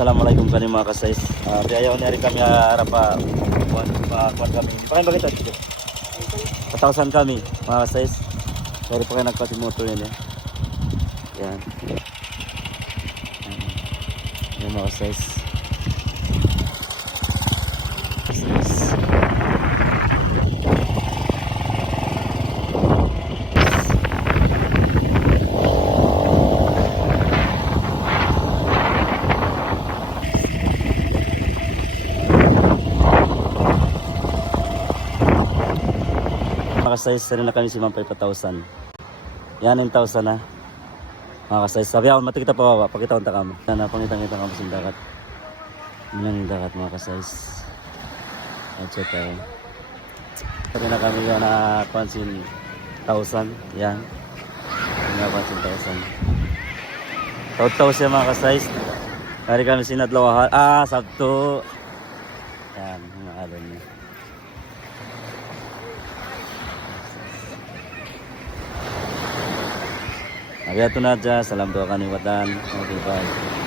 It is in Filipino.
Assalamualaikum kani mga ka-size. Biyayaw ni rin kami harap kuwan kami. Pakai bakit ito? 1,000 kami mga ka-size. Sorry pa kayo nagpati motor yan eh. Yan. Yan mga ka-size. Mga ka-size, na kami si Mampay 1,000. Yan 9,000 na. Mga ka-size, sabi ako matikita pa baba, pakita ko kamo. Yan na, pangitang-itang kamo sa dagat. Yan ang dagat mga ka-size. At check tayo. Sabi na kami yun na pansin 1,000. Yan. Yan na pansin 1,000. Taut-taut siya mga ka-size. Hari kami sinadlawahan. Sabto. Yan, mga alon niya. Abiyato na dyan, salam doa kaniwatan. Okay, bye.